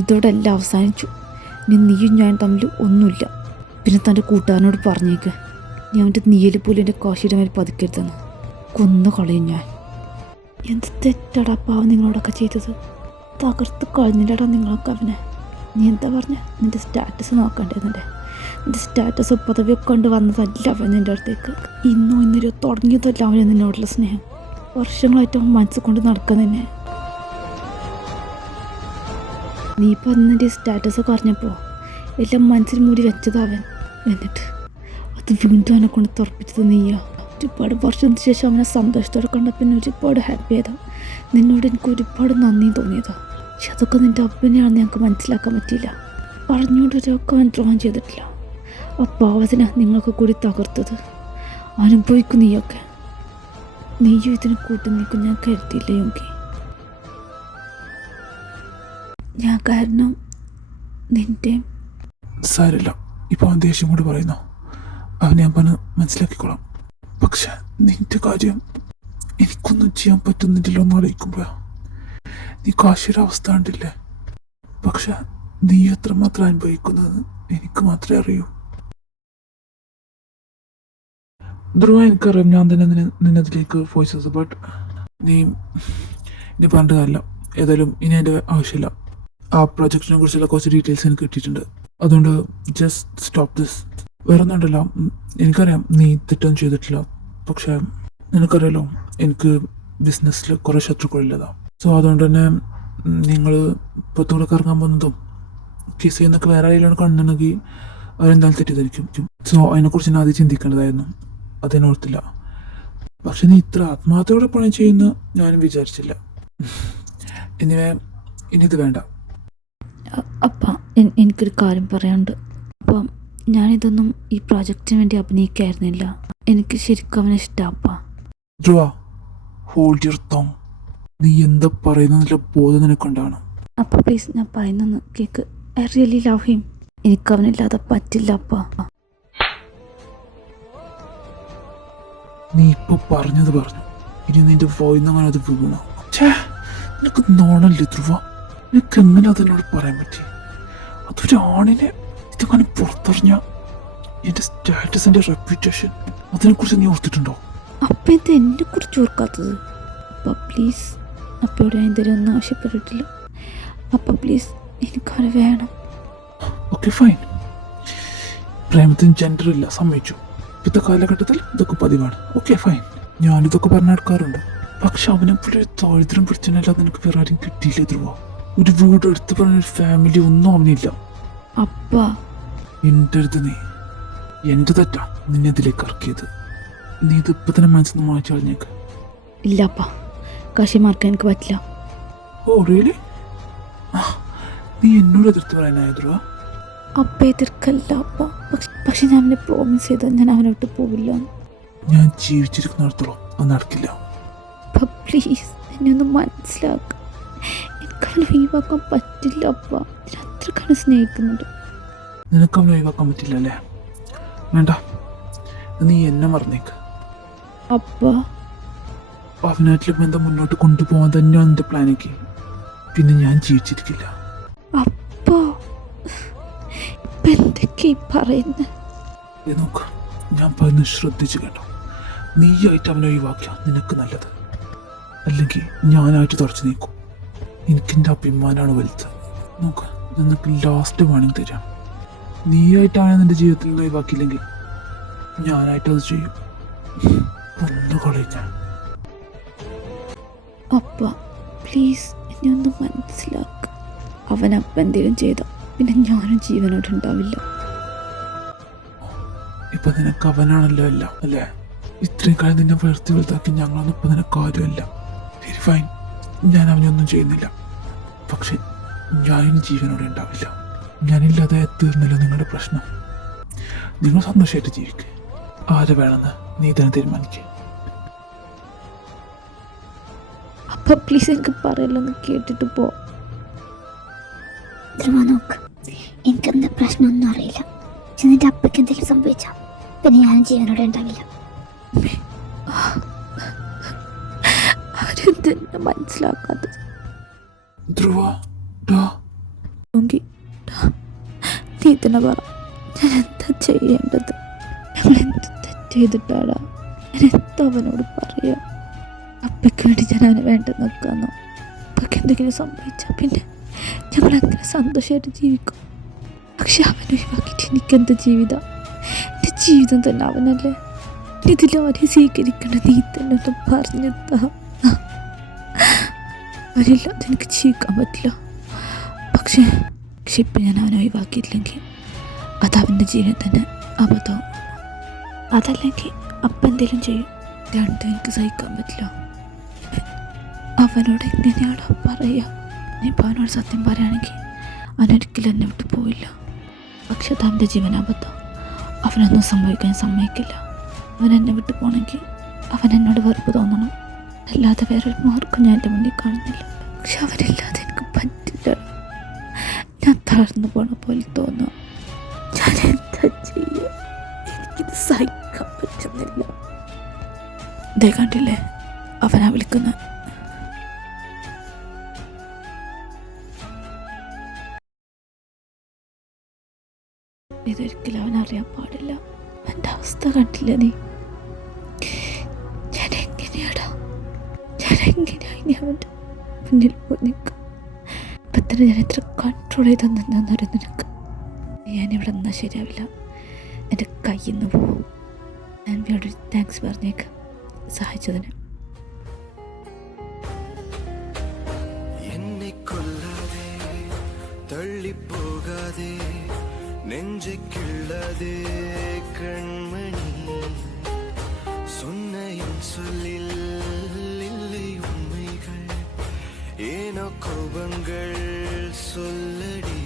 ഇതോടെ എല്ലാം അവസാനിച്ചു. ഇനി നീയും ഞാൻ തമ്മിൽ ഒന്നുമില്ല. പിന്നെ തൻ്റെ കൂട്ടുകാരനോട് പറഞ്ഞേക്ക്, നീ അവൻ്റെ നീയൽ പോലും എൻ്റെ കാശിയുടെ മേൽ പതുക്കരുതെന്ന്. കൊന്നു കളയും ഞാൻ. എന്ത് തെറ്റാടാ പാവം നിങ്ങളോടൊക്കെ ചെയ്തത്. തകർത്ത് കളഞ്ഞില്ലടാ നിങ്ങളൊക്കെ അവനെ. നീ എന്താ പറഞ്ഞ? നിൻ്റെ സ്റ്റാറ്റസ് നോക്കണ്ടേന്നിൻ്റെ. നിൻ്റെ സ്റ്റാറ്റസ് പദവിയൊക്കെ കൊണ്ട് വന്നതല്ല അവൻ നിൻ്റെ അടുത്തേക്ക്. ഇന്നോ ഇന്നലെയോ തുടങ്ങിയതല്ല അവന് നിന്നോടുള്ള സ്നേഹം. വർഷങ്ങളായിട്ട് അവൻ മനസ്സിൽ കൊണ്ട് നടക്കുക തന്നെ. നീ ഇപ്പം നിൻ്റെ സ്റ്റാറ്റസൊക്കെ അറിഞ്ഞപ്പോൾ എല്ലാം മനസ്സിൽ മൂടി വെച്ചതാവൻ. എന്നിട്ട് അത് വീണ്ടും അവനെ കൊണ്ട് തുറപ്പിച്ചത് നീയാ. ഒരുപാട് വർഷത്തിന് ശേഷം അവനെ സന്തോഷത്തോടെ കണ്ട പിന്നെ ഒരുപാട് ഹാപ്പി ആയതാ. നിന്നോട് എനിക്ക് ഒരുപാട് നന്ദി തോന്നിയതാ. പക്ഷെ അതൊക്കെ നിൻ്റെ അപ്പനെയാണെന്ന് ഞങ്ങൾക്ക് മനസ്സിലാക്കാൻ പറ്റിയില്ല. പറഞ്ഞുകൊണ്ട് ഒരൊക്കെ അവൻ ദ്രോഹം ചെയ്തിട്ടില്ല. ആ പാവത്തിനാ നിങ്ങൾക്ക് കൂടി തകർത്തത്. അനുഭവിക്കും നീയൊക്കെ. നീയും ഇതിന് കൂട്ടി നിൽക്കും ഞാൻ കരുതിയില്ല യോങ്കി. ഞാൻ കാരണം നിൻ്റെ സാരമില്ല. ഇപ്പോൾ അവൻ ദേഷ്യം കൂടി പറയുന്നു. അവനെ ഞാൻ മനസ്സിലാക്കിക്കോളാം. പക്ഷെ നിന്റെ കാര്യം എനിക്കൊന്നും ചെയ്യാൻ പറ്റുന്നില്ലല്ലോ എന്ന് ആലോചിക്കുമ്പോഴാ. നീ കാശിയുടെ അവസ്ഥ കണ്ടില്ലേ? പക്ഷെ നീ എത്രമാത്രം അനുഭവിക്കുന്നത് എനിക്ക് മാത്രമേ അറിയൂ. ധ്രുവ, എനിക്കറിയാം ഞാൻ തന്നെ നിന്നതിലേക്ക് വോയിസ് ചെയ്തു. ബട്ട് നീ പറഞ്ഞിട്ട് കാര്യമില്ല. ഏതായാലും ഇനി എൻ്റെ ആവശ്യമില്ല. ആ പ്രൊജക്റ്റിനെ കുറിച്ചുള്ള കുറച്ച് ഡീറ്റെയിൽസ് എനിക്ക് കിട്ടിയിട്ടുണ്ട്. അതുകൊണ്ട് ജസ്റ്റ് സ്റ്റോപ്പ് ദിസ്. വേറെ ഒന്നും ഉണ്ടല്ലോ. എനിക്കറിയാം നീ തെറ്റൊന്നും ചെയ്തിട്ടില്ല. പക്ഷെ നിനക്കറിയാലോ എനിക്ക് ബിസിനസ്സിൽ കുറേ ശത്രുക്കളില്ലതാ. സോ അതുകൊണ്ട് തന്നെ നിങ്ങൾ പുറത്തൂടെ കറങ്ങാൻ പോകുന്നതും കിസ് ചെയ്യുന്നൊക്കെ വേറെ ആരെങ്കിലും കാണുന്നുണ്ടെങ്കിൽ അവരെന്തായാലും തെറ്റിദ്ധരിക്കും. സോ അതിനെക്കുറിച്ച് ഞാൻ ആദ്യം ചിന്തിക്കേണ്ടതായിരുന്നു. അതിനോർത്തില്ല. പക്ഷെ നീ ഇത്ര ആത്മാർത്ഥയോടെ പണി ചെയ്യുന്ന ഞാനും വിചാരിച്ചില്ല. ഇനി ഇത് വേണ്ട. അപ്പം എനിക്കൊരു കാര്യം പറയാനുണ്ട്. അപ്പം ഞാനിതൊന്നും ഈ പ്രോജക്റ്റിന് വേണ്ടി അഭിനയിക്കായിരുന്നില്ല. എനിക്ക് ശരിക്കും അവനെ ഇഷ്ടമാപ്പാ. Dhruva, hold your tongue. നീ എന്താ പറയുന്നതിലെ ബോധം നിനക്കൊണ്ടാണ്. അപ്പം പ്ലീസ് ഞാൻ പറയുന്നെന്ന് കേക്ക്. I really love him. എനിക്ക് അവനില്ലാതെ പറ്റില്ല അപ്പാ. നീ ഇപ്പൊ പറഞ്ഞത് പറഞ്ഞു. ഇനി നിന്റെ വോയിന്ന് അങ്ങനെ അത് വീണോ? നിനക്ക് നോണല്ലേ ധ്രുവ? നിനക്ക് എങ്ങനെ അതിനോട് പറയാൻ പറ്റി? അതൊരു ആണിനെ ഇതങ്ങനെ പുറത്തറിഞ്ഞ എന്റെ സ്റ്റാറ്റസിന്റെ റെപ്യൂട്ടേഷൻ അതിനെക്കുറിച്ച് നീ ഓർത്തിട്ടുണ്ടോ? അപ്പം എന്താ എന്നെ കുറിച്ച് ഓർക്കാത്തത്? അപ്പം പ്ലീസ്, അപ്പോഴും ഞാൻ ഇതുവരെ ഒന്നും ആവശ്യപ്പെട്ടിട്ടില്ല. അപ്പം പ്ലീസ് എനിക്കവനെ വേണം. Okay fine. പ്രേമത്തിന് ജെൻഡർ ഇല്ല, സമ്മതിച്ചു. ഇപ്പോഴത്തെ കാലഘട്ടത്തിൽ ഇതൊക്കെ പതിവാണ്. ഓക്കെ ഫൈൻ, ഞാനിതൊക്കെ പറഞ്ഞെടുക്കാറുണ്ട്. പക്ഷെ അവനെപ്പോഴും ഒരു താഴ്ത്തരം പിടിച്ചല്ലാതെ നിനക്ക് വേറെ ആരും കിട്ടിയില്ല ധ്രുവ. ഒരു വീട് എടുത്ത് പറഞ്ഞൊരു ഫാമിലി ഒന്നും അവനില്ല. അപ്പാ എൻ്റെ അടുത്ത് നീ എൻ്റെ തെറ്റാ നിന്നെ ഇതിലേക്ക് ഇറക്കിയത്. നീ ഇതിപ്പോൾ തന്നെ മനസ്സിൽ നിന്ന് മാറ്റി കളഞ്ഞേക്ക്. ഇല്ലപ്പാ, കാശി മാർക്കാൻ എനിക്ക് പറ്റില്ല. Oh really? നീ എന്നോട് എതിർത്ത് പറയാനായ ധ്രുവ? അപ്പ എതിർക്കല്ല അപ്പ. പക്ഷെ ഞാൻ അവനെ പ്രോമിസ് ചെയ്താൽ ഞാൻ അവനോട്ട് പോവില്ല. ഞാൻ ജീവിച്ചിരിക്കുന്നിടത്തോളം അത് നടക്കില്ല. പ്ലീസ് എന്നെ ഒന്ന് മനസ്സിലാക്ക. എനിക്ക് അവനെ ഒഴിവാക്കാൻ പറ്റില്ല അപ്പ. ഞാൻ അത്രക്കാണ് സ്നേഹിക്കുന്നുണ്ട്. നിനക്ക് അവനെ ഒഴിവാക്കാൻ പറ്റില്ല അല്ലേ? വേണ്ട, നീ എന്നെ മറന്നേക്ക്. അപ്പ അവനായിട്ടുള്ള ബന്ധം മുന്നോട്ട് കൊണ്ടുപോകാൻ തന്നെയാണ് എൻ്റെ പ്ലാനൊക്കെ. പിന്നെ ഞാൻ ജീവിച്ചിരിക്കില്ല. അപ്പോ എന്തൊക്കെ പറയുന്നത്? നോക്ക്, ഞാൻ പറയുന്നത് ശ്രദ്ധിച്ചു കേട്ടോ. നീയായിട്ട് അവനെ ഒഴിവാക്കിയ നിനക്ക് നല്ലത്. അല്ലെങ്കിൽ ഞാനായിട്ട് തുറച്ചു നീക്കും. എനിക്കെൻ്റെ അഭിമാനമാണ് വലുത്. നോക്ക്, നിനക്ക് ലാസ്റ്റ് വാണിംഗ് തരാം. നീയായിട്ടാണ് നിന്റെ ജീവിതത്തിൽ നിന്ന് ഒഴിവാക്കിയില്ലെങ്കിൽ ഞാനായിട്ടത് ചെയ്യും. ഒന്ന് കളഞ്ഞ അപ്പ പ്ലീസ് എന്നെ ഒന്ന് മനസ്സിലാക്ക. അവനപ്പം എന്തെങ്കിലും ചെയ്ത പിന്നെ ഞാനും ജീവനോട് ഉണ്ടാവില്ല. ഇപ്പൊ നിനക്ക് അവനാണല്ലോ എല്ലാം അല്ലേ? ഇത്രയും കാലം നിന്നെ വളർത്തി വലുതാക്കി ഞങ്ങളൊന്നും ഇപ്പൊ നിനക്ക് ആരുമല്ല. വെരി ഫൈൻ, ഞാൻ അവനൊന്നും ചെയ്യുന്നില്ല. പക്ഷെ ഞാനും ജീവനോടെ ഉണ്ടാവില്ല. ഞാനില്ലാതെ തീർന്നല്ലോ നിങ്ങളുടെ പ്രശ്നം. നിങ്ങൾ സന്തോഷമായിട്ട് ജീവിക്കുക. ആര് വേണമെന്ന് നീ തന്നെ തീരുമാനിക്കുക. അപ്പ പ്ലീസ് എനിക്ക് പറയല്ലെന്ന് കേട്ടിട്ട് പോ. നോക്ക്, എനിക്കെന്താ പ്രശ്നമൊന്നും അറിയില്ല. പക്ഷെ നിന്റെ അപ്പയ്ക്ക് എന്തെങ്കിലും സംഭവിച്ചാൽ പിന്നെ ഞാനും ജീവനോടെ ഉണ്ടാവില്ല. അവരെന്തെന്നെ മനസ്സിലാക്കാത്തത്? ധ്രുവ, തന്നെ പറ, ഞാൻ എന്താ ചെയ്യേണ്ടത്? ഞങ്ങൾ എന്ത് തെറ്റ് ചെയ്തിട്ടാടാ? ഞാൻ എന്താ അവനോട് പറയാ? അപ്പയ്ക്ക് വേണ്ടി ഞാൻ അവനെ വേണ്ട നിൽക്കാന്നോ? അപ്പയ്ക്ക് എന്തെങ്കിലും സംഭവിച്ചാൽ പിന്നെ ഞങ്ങൾ അങ്ങനെ സന്തോഷമായിട്ട് ജീവിക്കും. പക്ഷെ അവനെ ഒഴിവാക്കിയിട്ട് എനിക്കെന്ത് ജീവിതം? എൻ്റെ ജീവിതം തന്നെ അവനല്ലേ. ഇതിലാരെ സ്വീകരിക്കണം? നീ തന്നെ ഒന്ന് പറഞ്ഞെത്താ. അവരില്ലാതെ എനിക്ക് ജീവിക്കാൻ പറ്റില്ല. പക്ഷെ ഇപ്പം ഞാൻ അവനെ ഒഴിവാക്കിയിട്ടില്ലെങ്കിൽ അത് അവൻ്റെ ജീവൻ തന്നെ അബദ്ധവും. അതല്ലെങ്കിൽ അപ്പം എന്തെങ്കിലും ചെയ്യും. രണ്ടും എനിക്ക് സഹിക്കാൻ പറ്റില്ല. അവനോട് എങ്ങനെയാണോ പറയുക? ഇനിയിപ്പോൾ അവനോട് സത്യം പറയുകയാണെങ്കിൽ അവനൊരിക്കലും എന്നെ വിട്ടു പോയില്ല. പക്ഷെ അത് അവൻ്റെ ജീവനാബദ്ധം. അവനൊന്നും സംഭവിക്കാൻ സമ്മതിക്കില്ല. അവൻ എന്നെ വിട്ടു പോകണമെങ്കിൽ അവൻ എന്നോട് വെറുപ്പ് തോന്നണം. അല്ലാതെ വേറൊരു മാർക്കും ഞാൻ എൻ്റെ മുന്നിൽ കാണുന്നില്ല. പക്ഷെ അവനില്ലാതെ എനിക്ക് പറ്റില്ല. ഞാൻ തളർന്നു പോണ പോലെ തോന്നുക. ഞാൻ എന്താ ചെയ്യുക? എനിക്കിത് സഹിക്കാൻ പറ്റുന്നില്ല. ഇതേ കണ്ടില്ലേ അവനാ വിളിക്കുന്നത്. ഇതൊരിക്കലും അവനറിയാൻ പാടില്ല. എൻ്റെ അവസ്ഥ കണ്ടില്ല നീ? ഞാൻ എങ്ങനെയാ ഇനി അവൻ്റെ മുന്നിൽ പോയി നിൽക്കും? ഇപ്പം തന്നെ ഞാൻ എത്ര കൺട്രോൾ ചെയ്തെന്നറിയാം നിനക്ക്. ഞാനിവിടെ നിന്നാൽ ശരിയാവില്ല. എൻ്റെ കയ്യിൽ നിന്ന് പോവും. ആൻവിയോട് താങ്ക്സ് പറഞ്ഞേക്ക് സഹായിച്ചതിന്. എന്നെ കൊല്ലാതെ തള്ളിപ്പോകാതെ നെഞ്ചിക്കുള്ളതേ കൺമണി சொன்ன என் சொல்லில் இல்லை உண்மைகள் ஏனோ கோபங்கள் சொல்லடி